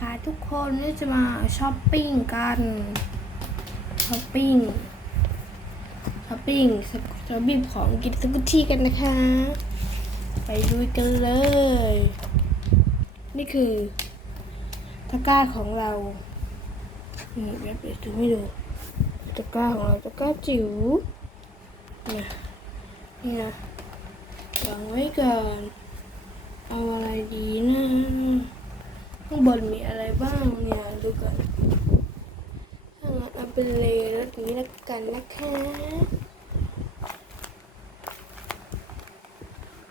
ค่ะทุกคนนี่จะมาช้อปปิ้งกันช้อปปิ้งช้อปปิ้งช้อปปิ้งของกินสกุชี่กันนะคะ ไปดูกันเลย นี่คือตะกร้าของเรานี่แบบเดี๋ยวดูไม่ดูตะกร้าของเราตะกร้าจิ๋วเนี่ยนี่นะวางไว้ก่อนเอาอะไรดีนะ บนมีอะไรบ้างเนี่ยดูก่อนถ้างั้นเอาเป็นเลยรถนี้ละกันนะคะ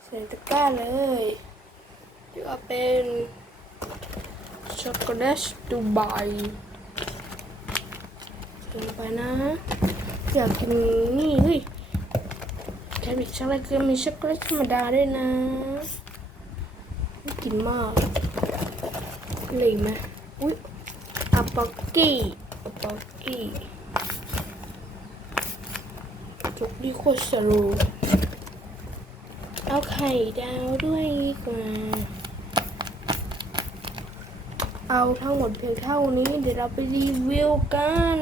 ใส่ตะกร้าเลยเดี๋ยวเอาเป็นช็อกโกแลตดูไบใส่ลงไปนะอยากกินนี่เฮ้ยแค่มีช็อกโกแลตก็มีช็อกโกแลตธรรมดาด้วยนะกินมาก เลยไหมอุ้ยอาปอกกี้อาปอกกี้จุกดีโคตรสโลเอาไข่ดาวด้วยดีกว่า เอาทั้งหมดเพียงเท่านี้ เดี๋ยวเราไปรีวิวกัน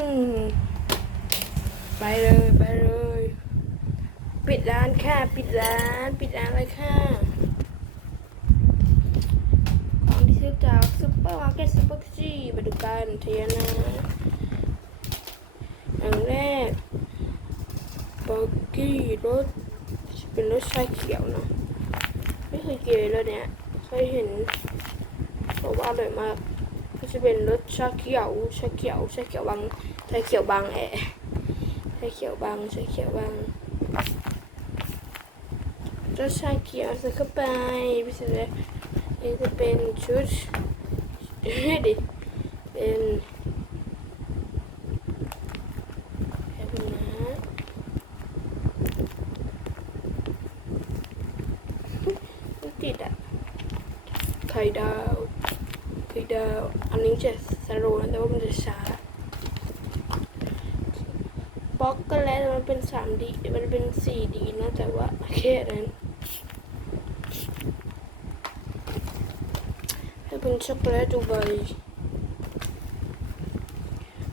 ไปเลย ไปเลย ปิดร้านค่ะ ปิดร้าน ปิดร้านเลยค่ะ ของที่ซื้อจากซุปเปอร์มาร์เก็ตซุปเปอร์จีมาดูกัน เทียนะ อย่างแรกบอกกี้รสเป็นรสชาเขียวนะไม่เคยกินเลยเนี้ยเคยเห็นบอกว่าอร่อยมากก็จะเป็นรสชาเขียวชาเขียวชาเขียวบางชาเขียวบางแอะชาเขียวบางชาเขียวบางรสชาเขียวใส่เข้าไปพิเศษเลยนี่จะเป็นชุดดิเป็นแบบนี้นะไม่ติดอะ ไข่ดาวไข่ดาว อันนี้จะสโลนะแต่ว่ามันจะช้าบล็อกก็แล้วมันเป็น 3D มันเป็น 4D นะแต่ว่าแค่นั้นให้เป็นช็อกโกแลตดูไบ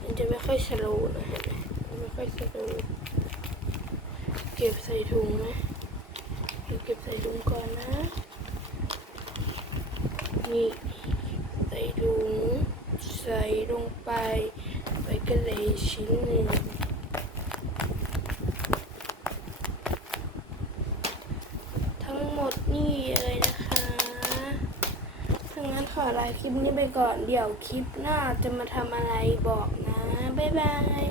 มันจะไม่ค่อยสโลนะเห็นไม่ค่อยสโลว์เก็บใส่ถุงไหมเก็บใส่ถุงก่อนนะ นี่ใส่ถุงใส่ลงไป ไปกันเลยชิ้นหนึ่งทั้งหมดนี่เลยนะคะถ้างั้นขอลาคลิปนี้ไปก่อน เดี๋ยวคลิปหน้าจะมาทำอะไรบอกนะ บ๊ายบาย